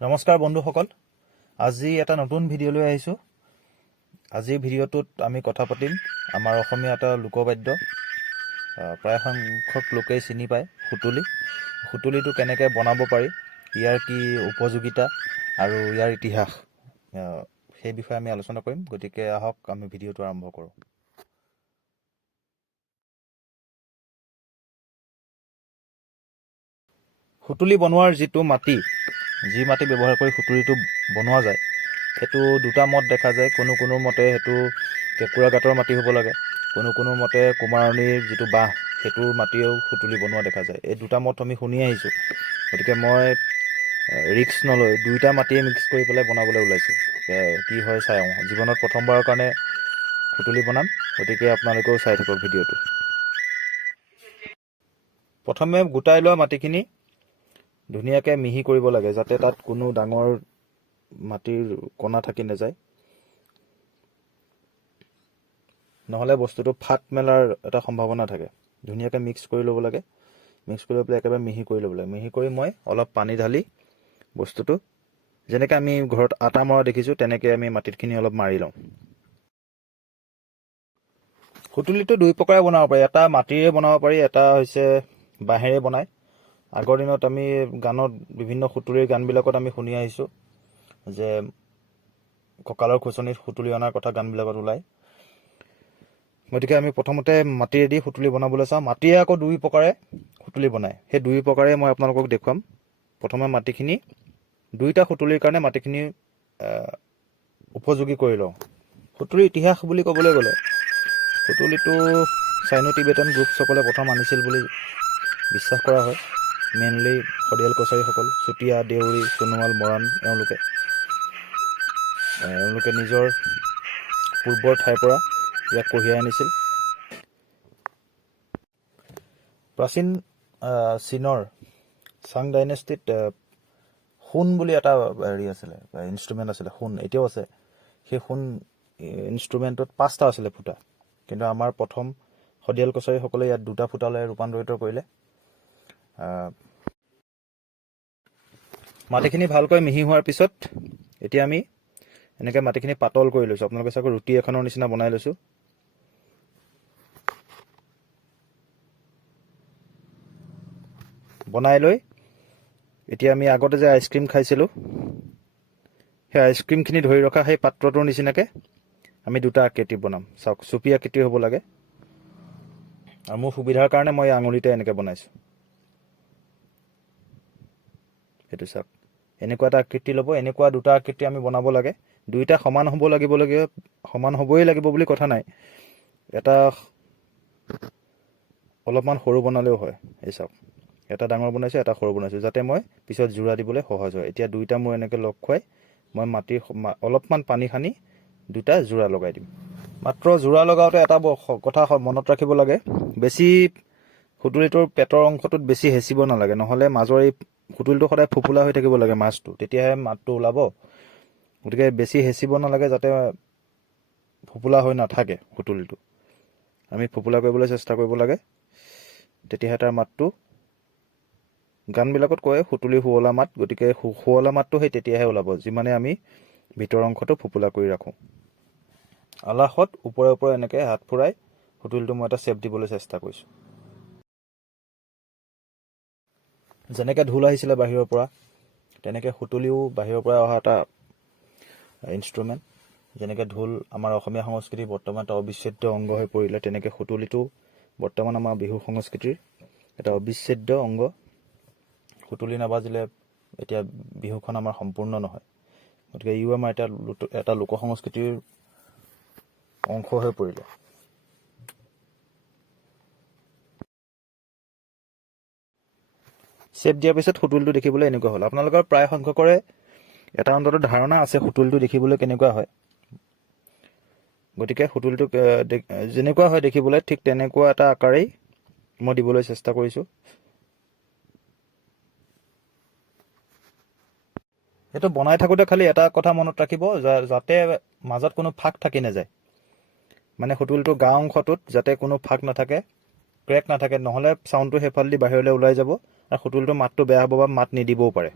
নমস্কাৰ বন্ধুসকল, আজি এটা নতুন ভিডিঅ' লৈ আহিছোঁ। আজিৰ ভিডিঅ'টোত আমি কথা পাতিম আমাৰ অসমীয়া এটা লোকবাদ্য, প্ৰায় সংখ্যক লোকেই চিনি পায়, সুতুলি। সুতুলিটো কেনেকৈ বনাব পাৰি, ইয়াৰ কি উপযোগিতা আৰু ইয়াৰ ইতিহাস, সেই বিষয়ে আমি আলোচনা কৰিম। গতিকে আহক আমি ভিডিঅ'টো আৰম্ভ কৰোঁ। সুতুলি বনোৱাৰ যিটো মাটি, যি মাটি ব্যৱহাৰ কৰি সুতুলিটো বনোৱা যায়, সেইটো দুটা মত দেখা যায়। কোনো মতে সেইটো কেঁকুৰা গাঁতৰ মাটি হ'ব লাগে, কোনো মতে কুমাৰণিৰ যিটো বাঁহ, সেইটোৰ মাটিয়েও সুতুলি বনোৱা দেখা যায়। এই দুটা মত আমি শুনি আহিছোঁ। গতিকে মই ৰিস্ক নলৈ দুইটা মাটিয়ে মিক্স কৰি পেলাই বনাবলৈ ওলাইছোঁ। কি হয় চাই আহোঁ। জীৱনত প্ৰথমবাৰৰ কাৰণে সুতুলি বনাম, গতিকে আপোনালোকেও চাই থাকক ভিডিঅ'টো। প্ৰথমে গোটাই লোৱা মাটিখিনি ধুনীয়াকৈ মিহি কৰিব লাগে, যাতে তাত কোনো ডাঙৰ মাটিৰ কণা থাকি নাযায়, নহ'লে বস্তুটো ফাট মেলাৰ এটা সম্ভাৱনা থাকে। ধুনীয়াকৈ মিক্স কৰি ল'ব লাগে। মিক্স কৰি লৈ পেলাই একেবাৰে মিহি কৰি ল'ব লাগে। মিহি কৰি মই অলপ পানী ঢালি বস্তুটো, যেনেকৈ আমি ঘৰত আটা মৰা দেখিছোঁ, তেনেকৈ আমি মাটিখিনি অলপ মাৰি লওঁ। সুতুলিটো দুই প্ৰকাৰে বনাব পাৰি। এটা মাটিৰে বনাব পাৰি, এটা হৈছে বাঁহেৰে বনায়। আগৰ দিনত আমি গানত, বিভিন্ন সুতুলিৰ গানবিলাকত আমি শুনি আহিছোঁ যে কঁকালৰ খুচনিত সুতুলি অনাৰ কথা গানবিলাকত ওলায়। গতিকে আমি প্ৰথমতে মাটিৰেদি সুতুলি বনাবলৈ চাওঁ। মাটিৰে আকৌ দুই প্ৰকাৰে সুতুলি বনায়। সেই দুই প্ৰকাৰে মই আপোনালোকক দেখুৱাম। প্ৰথমে মাটিখিনি, দুইটা সুতুলিৰ কাৰণে মাটিখিনি উপযোগী কৰি লওঁ। সুতুলিৰ ইতিহাস বুলি ক'বলৈ গ'লে, সুতুলিটো চাইনো টিবেটান গ্ৰুপসকলে প্ৰথম আনিছিল বুলি বিশ্বাস কৰা হয়। মেইনলি খদিয়াল কছাৰীসকল, চুতীয়া, দেউৰী, সোণোৱাল, মৰাণ, এওঁলোকে নিজৰ পূৰ্বৰ ঠাইৰ পৰা ইয়াক কঢ়িয়াই আনিছিল। প্ৰাচীন চীনৰ চাং ডাইনেষ্টিত সোণ বুলি এটা আছিলে, ইনষ্ট্ৰুমেণ্ট আছিলে, সোণ এতিয়াও আছে। সেই সোণ ইনষ্ট্ৰুমেণ্টত 5টা আছিলে ফুটা, কিন্তু আমাৰ প্ৰথম খদিয়াল কছাৰীসকলে ইয়াত 2টা ফুটালৈ ৰূপান্তৰিত কৰিলে। মাটিখিনি ভালকৈ মিহি হোৱাৰ পিছত এতিয়া আমি এনেকৈ মাটিখিনি পাতল কৰি লৈছোঁ। আপোনালোকে চাওক, ৰুটি এখনৰ নিচিনা বনাই লৈছোঁ। বনাই লৈ এতিয়া আমি আগতে যে আইচক্ৰীম খাইছিলোঁ, সেই আইচক্ৰীমখিনি ধৰি ৰখা সেই পাত্ৰটোৰ নিচিনাকৈ আমি 2টা আকৃতি বনাম। চাওক, চুপি আকৃতি হ'ব লাগে। আৰু মোৰ সুবিধাৰ কাৰণে মই আঙুলিতে এনেকৈ বনাইছোঁ। সেইটো চাওক, এনেকুৱা এটা আকৃতি ল'ব। এনেকুৱা 2টা আকৃতি আমি বনাব লাগে। দুইটা সমান হ'বই লাগিব বুলি কথা নাই। এটা অলপমান সৰু বনালেও হয়। এই চাওক, এটা ডাঙৰ বনাইছোঁ, এটা সৰু বনাইছোঁ, যাতে মই পিছত জোৰা দিবলৈ সহজ হয়। এতিয়া দুইটা মোৰ এনেকৈ লগ খুৱাই মই মাটিৰ অলপমান পানী সানি 2টা জোৰা লগাই দিম। মাত্ৰ জোৰা লগাওঁতে এটা কথা মনত ৰাখিব লাগে, বেছি সুতুলিটোৰ পেটৰ অংশটোত বেছি হেঁচিব নালাগে, নহ'লে মাজৰ এই সুতুলিটো সদায় ফোপোলা হৈ থাকিব লাগে মাছটো, তেতিয়াহে মাতটো ওলাব। গতিকে বেছি হেঁচিব নালাগে, যাতে ফোপোলা হৈ নাথাকে সুতুলিটো। আমি ফোপোলা কৰিবলৈ চেষ্টা কৰিব লাগে, তেতিয়াহে তাৰ মাতটো, গানবিলাকত কয় সুতুলি শুৱলা মাত, গতিকে শুৱলা মাতটো সেই তেতিয়াহে ওলাব, যিমানে আমি ভিতৰৰ অংশটো ফোপোলা কৰি ৰাখোঁ। আলাসত ওপৰে ওপৰে এনেকৈ হাত ফুৰাই সুতুলিটো মই এটা চেপ দিবলৈ চেষ্টা কৰিছোঁ। যেনেকৈ ঢোল আহিছিলে বাহিৰৰ পৰা, তেনেকৈ সুতুলিও বাহিৰৰ পৰা অহা এটা ইনষ্ট্ৰুমেণ্ট। যেনেকৈ ঢোল আমাৰ অসমীয়া সংস্কৃতিৰ বৰ্তমান এটা অবিচ্ছেদ্য অংগ হৈ পৰিলে, তেনেকৈ সুতুলিটো বৰ্তমান আমাৰ বিহু সংস্কৃতিৰ এটা অবিচ্ছেদ্য অংগ। সুতুলি নাবাজিলে এতিয়া বিহুখন আমাৰ সম্পূৰ্ণ নহয়। গতিকে ইও আমাৰ এটা লোক সংস্কৃতিৰ অংশ হৈ পৰিলে। চেপ দিয়াৰ পিছত সুতুলিটো দেখিবলৈ এনেকুৱা হ'ল। আপোনালোকৰ প্ৰায় সংখ্যকৰে এটা অন্তত ধাৰণা আছে সুতুলিটো দেখিবলৈ কেনেকুৱা হয়। গতিকে সুতুলিটো যেনেকুৱা হয় দেখিবলৈ, ঠিক তেনেকুৱা এটা আকাৰেই মই দিবলৈ চেষ্টা কৰিছোঁ। এইটো বনাই থাকোঁতে খালি এটা কথা মনত ৰাখিব, যাতে মাজত কোনো ফাঁক থাকি নাযায়। মানে সুতুলিটো গা অংশটোত যাতে কোনো ফাঁক নাথাকে, ক্ৰেক নাথাকে, নহ'লে চাউণ্ডটো সেইফালেদি বাহিৰলৈ ওলাই যাব আৰু সুতুলিটো মাতটো বেয়া হ'ব বা মাত নিদিবও পাৰে।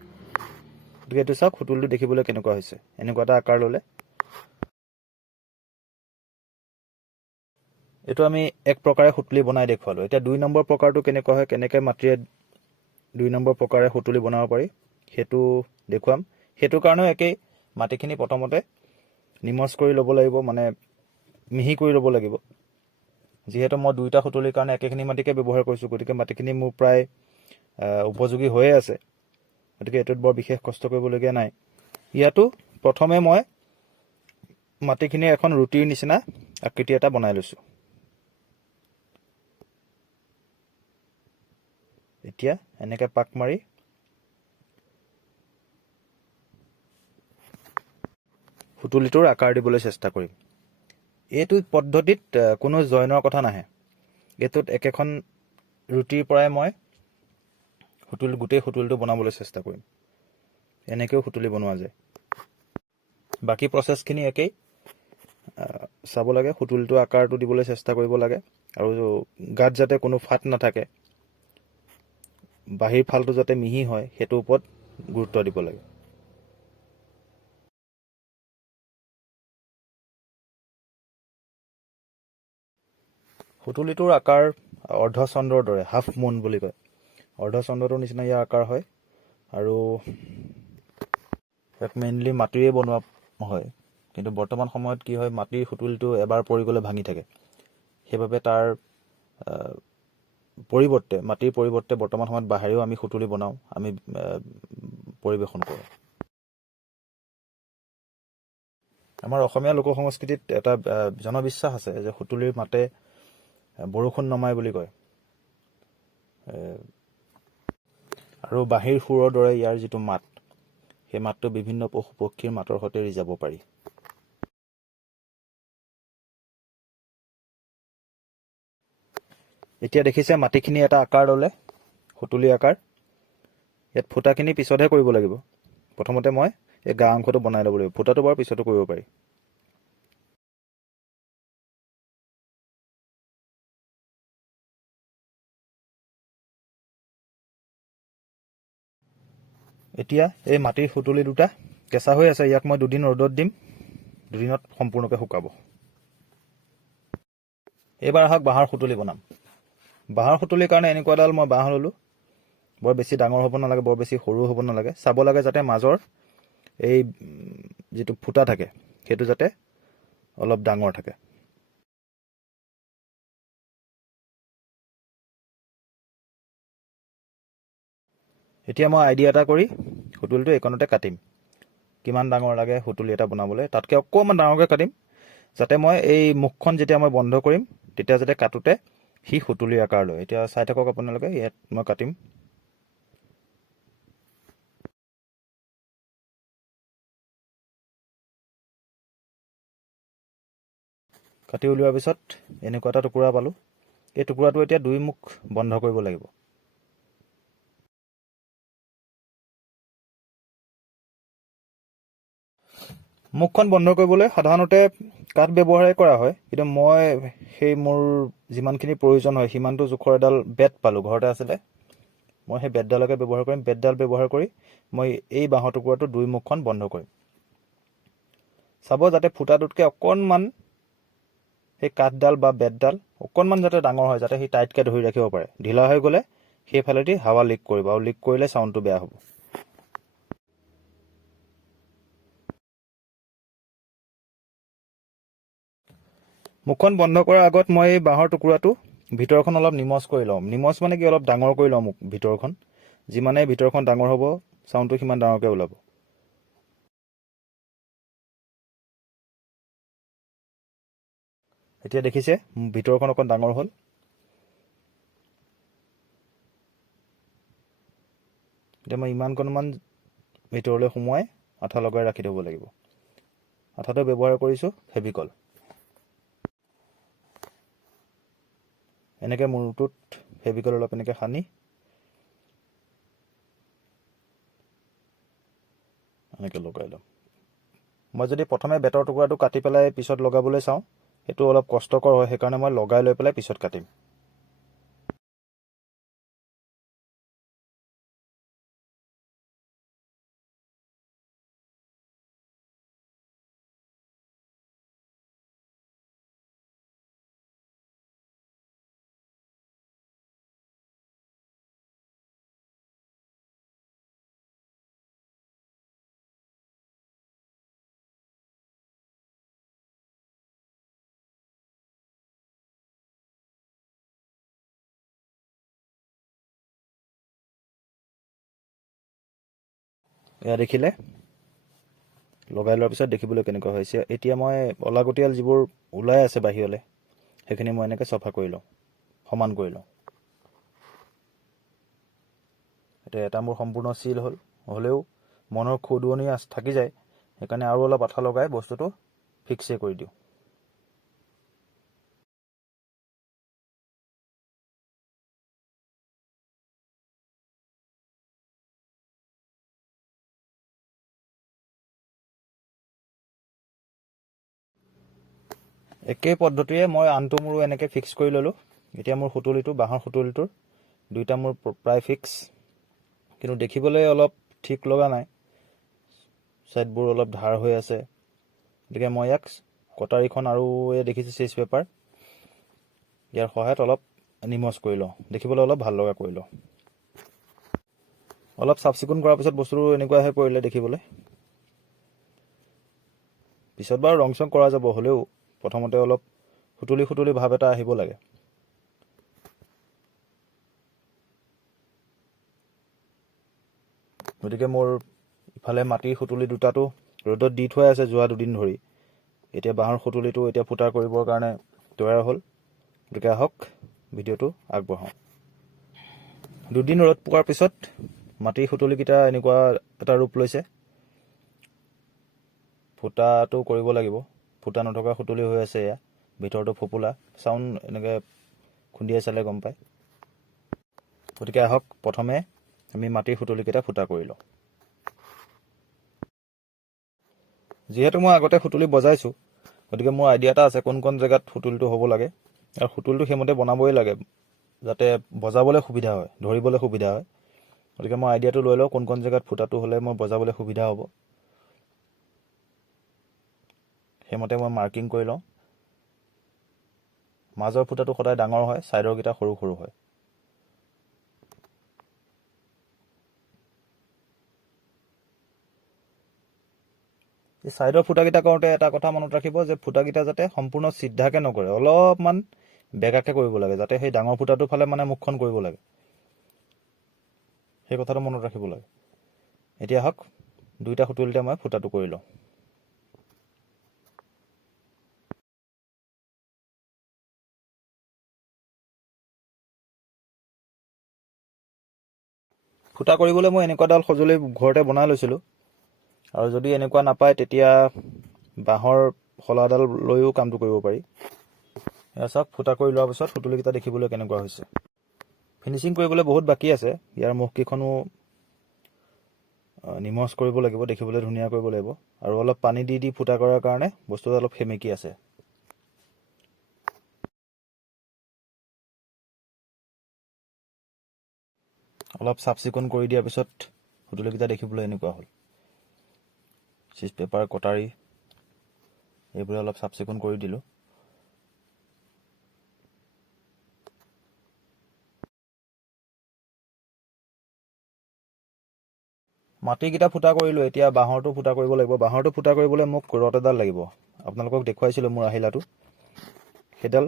গতিকে এইটো চাওক সুতুলিটো দেখিবলৈ কেনেকুৱা হৈছে, এনেকুৱা এটা আকাৰ ল'লে। এইটো আমি এক প্ৰকাৰে সুতুলি বনাই দেখুৱালোঁ। এতিয়া 2 নম্বৰ প্ৰকাৰটো কেনেকুৱা হয়, কেনেকৈ মাটিৰে 2 নম্বৰ প্ৰকাৰে সুতুলি বনাব পাৰি সেইটো দেখুৱাম। সেইটো কাৰণেও একেই, মাটিখিনি প্ৰথমতে নিমজ কৰি ল'ব লাগিব, মানে মিহি কৰি ল'ব লাগিব। যিহেতু মই 2টা সুতুলিৰ কাৰণে একেখিনি মাটিকে ব্যৱহাৰ কৰিছোঁ, গতিকে মাটিখিনি মোৰ প্ৰায় উপযোগী হৈয়ে আছে, গতিকে এইটোত বৰ বিশেষ কষ্ট কৰিবলগীয়া নাই। ইয়াতো প্ৰথমে মই মাটিখিনি এখন ৰুটিৰ নিচিনা আকৃতি এটা বনাই লৈছোঁ। এতিয়া এনেকৈ পাক মাৰি সুতুলিটোৰ আকাৰ দিবলৈ চেষ্টা কৰিম। এইটো পদ্ধতিত কোনো জইনৰ কথা নাহে। এইটোত একেখন ৰুটিৰ পৰাই মই গোটেই সুতুলিটো বনাবলৈ চেষ্টা কৰিম। এনেকৈও সুতুলি বনোৱা যায়। বাকী প্ৰচেছখিনি একেই। চাব লাগে, সুতুলিটো আকাৰটো দিবলৈ চেষ্টা কৰিব লাগে, আৰু গাত যাতে কোনো ফাট নাথাকে, বাহিৰ ফালটো যাতে মিহি হয়, সেইটোৰ ওপৰত গুৰুত্ব দিব লাগে। সুতুলিটোৰ আকাৰ অৰ্ধচন্দ্ৰৰ দৰে, হাফ মুন বুলি কয়। অৰ্ধচন্দ্ৰটোৰ নিচিনা ইয়াৰ আকাৰ হয়, আৰু ইয়াক মেইনলি মাটিৰে বনোৱা হয়। কিন্তু বৰ্তমান সময়ত কি হয়, মাটিৰ সুতুলিটো এবাৰ পৰি গ'লে ভাঙি থাকে। সেইবাবে তাৰ পৰিৱৰ্তে, মাটিৰ পৰিৱৰ্তে বৰ্তমান সময়ত বাহিৰেও আমি সুতুলি বনাওঁ, আমি পৰিৱেশন কৰোঁ। আমাৰ অসমীয়া লোক সংস্কৃতিত এটা জনবিশ্বাস আছে যে সুতুলিৰ মাতে বৰষুণ নমায় বুলি কয়, আৰু বাঁহীৰ সুৰৰ দৰে ইয়াৰ যিটো মাত, সেই মাতটো বিভিন্ন পশু পক্ষীৰ মাতৰ সৈতে ৰিজাব পাৰি। এতিয়া দেখিছে মাটিখিনি এটা আকাৰ ল'লে, সুতুলি আকাৰ। ইয়াত ফুটাখিনি পিছতহে কৰিব লাগিব। প্ৰথমতে মই এই গা অংশটো বনাই ল'ব লাগিব। ফুটাটো বাৰু পিছতো কৰিব পাৰি। এতিয়া এই মাটিৰ সুতুলি দুটা কেঁচা হৈ আছে, ইয়াক মই 2 দিন ৰ'দত দিম, 2 দিনত সম্পূৰ্ণকৈ শুকাব। এইবাৰ আহক বাঁহৰ সুতুলি বনাম। বাঁহৰ সুতুলিৰ কাৰণে এনেকুৱা এডাল মই বাঁহ ল'লোঁ। বৰ বেছি ডাঙৰ হ'ব নালাগে, বৰ বেছি সৰু হ'ব নালাগে। চাব লাগে যাতে মাজৰ এই যিটো ফুটা থাকে, সেইটো যাতে অলপ ডাঙৰ থাকে। এতিয়া মই আইডিয়া এটা কৰি সুতুলিটো এইকণতে কাটিম। কিমান ডাঙৰ লাগে সুতুলি এটা বনাবলৈ, তাতকৈ অকণমান ডাঙৰকৈ কাটিম, যাতে মই এই মুখখন যেতিয়া মই বন্ধ কৰিম, তেতিয়া যাতে কাটোতে সি সুতুলিৰ আকাৰ লয়। এতিয়া চাই থাকক আপোনালোকে, ইয়াত মই কাটিম। কাটি উলিওৱাৰ পিছত এনেকুৱা এটা টুকুৰা পালোঁ। এই টুকুৰাটো এতিয়া 2 মুখ বন্ধ কৰিব লাগিব। মুখখন বন্ধ কৰিবলৈ সাধাৰণতে কাঠ ব্যৱহাৰেই কৰা হয়, কিন্তু মই সেই মোৰ যিমানখিনি প্ৰয়োজন হয় সিমানটো জোখৰ এডাল বেত পালোঁ, ঘৰতে আছিলে। মই সেই বেতডালকে ব্যৱহাৰ কৰিম। বেতডাল ব্যৱহাৰ কৰি মই এই বাঁহৰ টুকুৰাটো 2 মুখখন বন্ধ কৰিম। চাব যাতে ফুটাটোতকৈ অকণমান সেই কাঠডাল বা বেতডাল অকণমান যাতে ডাঙৰ হয়, যাতে সি টাইটকৈ ধৰি ৰাখিব পাৰে। ঢিলা হৈ গ'লে সেইফালেদি হাৱা লিক কৰিব, আৰু লিক কৰিলে চাউণ্ডটো বেয়া হ'ব। মুখখন বন্ধ কৰাৰ আগত মই এই বাঁহৰ টুকুৰাটো ভিতৰখন অলপ নিমজ কৰি ল'ম। নিমজ মানে কি, অলপ ডাঙৰ কৰি ল'ম ভিতৰখন। যিমানে ভিতৰখন ডাঙৰ হ'ব, চাউণ্ডটো সিমান ডাঙৰকৈ ওলাব। এতিয়া দেখিছে ভিতৰখন অকণ ডাঙৰ হ'ল। এতিয়া মই ইমানকণমান ভিতৰলৈ সোমোৱাই আঠা লগাই ৰাখি থ'ব লাগিব। আঠাটো ব্যৱহাৰ কৰিছোঁ ফেভিকল। এনেকৈ মূৰটোত ফেভিকল অলপ এনেকৈ সানি এনেকৈ লগাই ল'ম। মই যদি প্ৰথমে বেতৰ টুকুৰাটো কাটি পেলাই পিছত লগাবলৈ চাওঁ, সেইটো অলপ কষ্টকৰ হয়, সেইকাৰণে মই লগাই লৈ পেলাই পিছত কাটিম। এয়া দেখিলে লগাই লোৱাৰ পিছত দেখিবলৈ কেনেকুৱা হৈছে। এতিয়া মই অলাগতিয়াল যিবোৰ ওলাই আছে বাহিৰলৈ সেইখিনি মই এনেকৈ চফা কৰি লওঁ, সমান কৰি লওঁ। এতিয়া এটা মোৰ সম্পূৰ্ণ চিল হ'ল, হ'লেও মনৰ খুদুৱনি থাকি যায়, সেইকাৰণে আৰু অলপ আঠা লগাই বস্তুটো ফিক্সে কৰি দিওঁ। একেই পদ্ধতিৰে মই আনটো মোৰো এনেকৈ ফিক্স কৰি ল'লোঁ। এতিয়া মোৰ সুতুলিটো, বাঁহৰ সুতুলিটোৰ দুইটা মোৰ প্ৰায় ফিক্স, কিন্তু দেখিবলৈ অলপ ঠিক লগা নাই, ছাইডবোৰ অলপ ধাৰ হৈ আছে। গতিকে মই ইয়াক কটাৰীখন আৰু এই দেখিছোঁ চিজ পেপাৰ, ইয়াৰ সহায়ত অলপ নিমজ কৰি লওঁ, দেখিবলৈ অলপ ভাল লগা কৰি লওঁ। অলপ চাফ চিকুণ কৰাৰ পিছত বস্তুটো এনেকুৱা হৈ পৰিলে দেখিবলৈ। পিছত বাৰু ৰং চং কৰা যাব, হ'লেও প্ৰথমতে অলপ সুতুলি সুতুলি ভাৱ এটা আহিব লাগে। গতিকে মোৰ ইফালে মাটিৰ সুতুলি দুটাটো ৰ'দত দি থোৱাই আছে যোৱা 2 দিন ধৰি। এতিয়া বাঁহৰ সুতুলিটো এতিয়া ফুটা কৰিবৰ কাৰণে তৈয়াৰ হ'ল। গতিকে আহক ভিডিঅ'টো আগবঢ়াওঁ। 2 দিন ৰ'দ পোৱাৰ পিছত মাটিৰ সুতুলিকেইটা এনেকুৱা এটা ৰূপ লৈছে। ফুটাটো কৰিব লাগিব, ফুটা নথকা সুতুলি হৈ আছে। এয়া ভিতৰটো ফোপোলা, চাউণ্ড এনেকৈ খুন্দিয়াই চালে গম পায়। গতিকে আহক প্ৰথমে আমি মাটিৰ সুতুলিকেইটা ফুটা কৰি লওঁ। যিহেতু মই আগতে সুতুলি বজাইছোঁ, গতিকে মোৰ আইডিয়া এটা আছে কোন জেগাত সুতুলিটো হ'ব লাগে, আৰু সুতুলিটো সেইমতে বনাবই লাগে যাতে বজাবলৈ সুবিধা হয়, ধৰিবলৈ সুবিধা হয়। গতিকে মই আইডিয়াটো লৈ লওঁ কোন জেগাত ফুটাটো হ'লে মই বজাবলৈ সুবিধা হ'ব, সেইমতে মই মাৰ্কিং কৰি লওঁ। মাজৰ ফুটাটো সদায় ডাঙৰ হয়, ছাইডৰকেইটা সৰু সৰু হয়। এই ছাইডৰ ফুটাকেইটা কৰোঁতে এটা কথা মনত ৰাখিব যে ফুটাকেইটা যাতে সম্পূৰ্ণ চিধাকৈ নকৰে, অলপমান বেগাকৈ কৰিব লাগে, যাতে সেই ডাঙৰ ফুটাটোৰ ফালে মানে মুখখন কৰিব লাগে, সেই কথাটো মনত ৰাখিব লাগে। এতিয়া আহক দুইটা সুতুলিতে মই ফুটাটো কৰি লওঁ। ফুটা কৰিবলৈ মই এনেকুৱা এডাল সঁজুলি ঘৰতে বনাই লৈছিলোঁ, আৰু যদি এনেকুৱা নাপায় তেতিয়া বাঁহৰ শলাডাল লৈও কামটো কৰিব পাৰি। এয়া চাওক, ফুটা কৰি লোৱাৰ পিছত সুতুলিকেইটা দেখিবলৈ কেনেকুৱা হৈছে। ফিনিচিং কৰিবলৈ বহুত বাকী আছে, ইয়াৰ মুখকেইখনো নিমজ কৰিব লাগিব, দেখিবলৈ ধুনীয়া কৰিব লাগিব, আৰু অলপ পানী দি দি ফুটা কৰাৰ কাৰণে বস্তুটো অলপ সেমেকি আছে। অলপ চাফ চিকুণ কৰি দিয়াৰ পিছত সুতুলিকেইটা দেখিবলৈ এনেকুৱা হ'ল। চিজ পেপাৰ, কটাৰী এইবোৰে অলপ চাফ চিকুণ কৰি দিলোঁ। মাটিকেইটা ফুটা কৰিলোঁ, এতিয়া বাঁহৰটো ফুটা কৰিব লাগিব। বাঁহৰটো ফুটা কৰিবলৈ মোক ৰড এডাল লাগিব, আপোনালোকক দেখুৱাইছিলোঁ মোৰ আহিলাটো। সেইডাল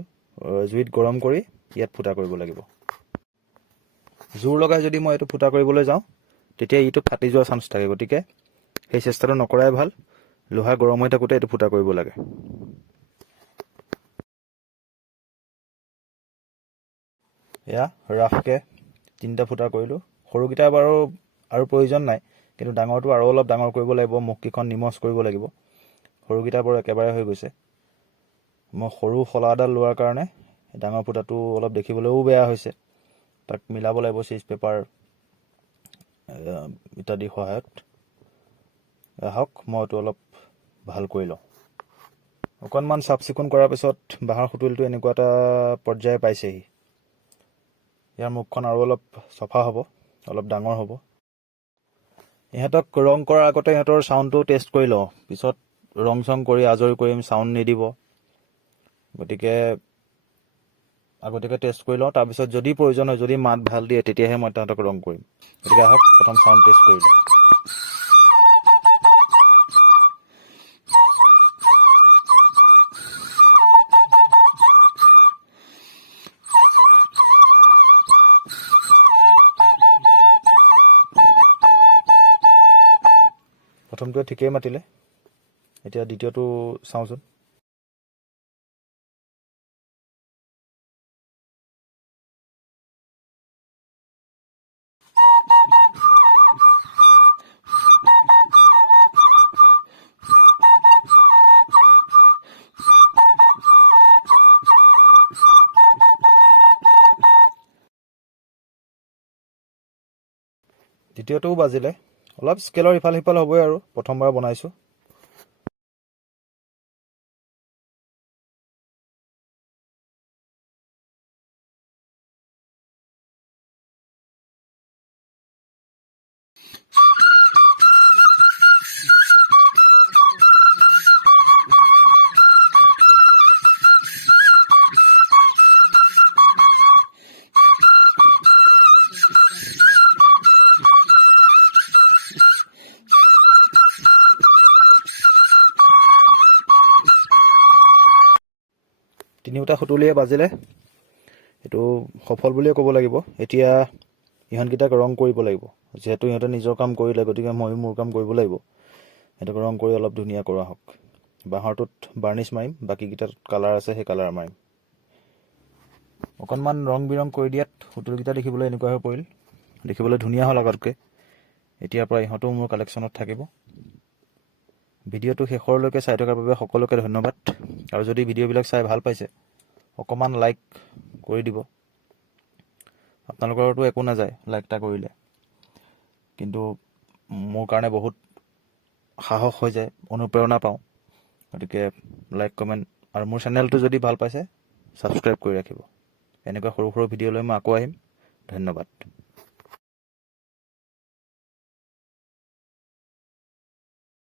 জুইত গৰম কৰি ইয়াত ফুটা কৰিব লাগিব। জোৰ লগাই যদি মই এইটো ফুটা কৰিবলৈ যাওঁ তেতিয়া ইটো ফাটি যোৱাৰ চান্স থাকে, গতিকে সেই চেষ্টাটো নকৰাই ভাল। লোহা গৰম হৈ থাকোঁতে এইটো ফুটা কৰিব লাগে। এয়া ৰাফকৈ 3টা ফুটা কৰিলোঁ। সৰুকেইটা বাৰু আৰু প্ৰয়োজন নাই, কিন্তু ডাঙৰটো আৰু অলপ ডাঙৰ কৰিব লাগিব, মুখকেইখন নিমজ কৰিব লাগিব। সৰুকেইটা বাৰু একেবাৰে হৈ গৈছে। মই সৰু শলা এডাল লোৱাৰ কাৰণে ডাঙৰ ফুটাটো অলপ দেখিবলৈও বেয়া হৈছে, তাক মিলাব লাগিব চিজ পেপাৰ ইত্যাদিৰ সহায়ত। আহক মই এইটো অলপ ভাল কৰি লওঁ। অকণমান চাফ চিকুণ কৰাৰ পিছত বাঁহৰ সুতুলিটো এনেকুৱা এটা পৰ্যায় পাইছেহি। ইয়াৰ মুখখন আৰু অলপ চফা হ'ব, অলপ ডাঙৰ হ'ব। ইহঁতক ৰং কৰাৰ আগতে ইহঁতৰ চাউণ্ডটো টেষ্ট কৰি লওঁ, পিছত ৰং চং কৰি আজৰি কৰিম, চাউণ্ড নিদিব। গতিকে আগতীয়াকৈ টেষ্ট কৰি লওঁ, তাৰপিছত যদি প্ৰয়োজন হয়, যদি মাত ভাল দিয়ে তেতিয়াহে মই তাহাঁতক ৰং কৰিম। গতিকে আহক প্ৰথম চাউণ্ড টেষ্ট কৰি লওঁ। প্ৰথমটোৱে ঠিকেই মাতিলে, এতিয়া দ্বিতীয়টো চাওঁচোন। দ্বিতীয়টোও বাজিলে, অলপ স্কেলৰ ইফাল সিফাল হ'বই আৰু, প্ৰথমবাৰ বনাইছোঁ। তিনিওটা সুতুলিয়ে বাজিলে, এইটো সফল বুলিয়ে ক'ব লাগিব। এতিয়া ইহঁতকেইটাক ৰং কৰিব লাগিব, যিহেতু ইহঁতে নিজৰ কাম কৰিলে, গতিকে ময়ো মোৰ কাম কৰিব লাগিব। সিহঁতক ৰং কৰি অলপ ধুনীয়া কৰা হওক। বাঁহৰটোত বাৰ্ণিছ মাৰিম, বাকীকেইটাত কালাৰ আছে, সেই কালাৰ মাৰিম। অকণমান ৰং বিৰং কৰি দিয়াত সুতুলিকেইটা দেখিবলৈ এনেকুৱা হৈ পৰিল, দেখিবলৈ ধুনীয়া হ'ল আগতকৈ। এতিয়াৰ পৰা ইহঁতো মোৰ কালেকশ্যনত থাকিব। ভিডিঅ'টো শেষৰলৈকে চাই থকাৰ বাবে সকলোকে ধন্যবাদ। আৰু যদি ভিডিঅ'বিলাক চাই ভাল পাইছে, অকণমান লাইক কৰি দিব। আপোনালোকৰতো একো নাযায় লাইক এটা কৰিলে, কিন্তু মোৰ কাৰণে বহুত সাহস হৈ যায়, অনুপ্ৰেৰণা পাওঁ। গতিকে লাইক, কমেণ্ট, আৰু মোৰ চেনেলটো যদি ভাল পাইছে ছাবস্ক্ৰাইব কৰি ৰাখিব। এনেকুৱা সৰু সৰু ভিডিঅ' লৈ মই আকৌ আহিম। ধন্যবাদ।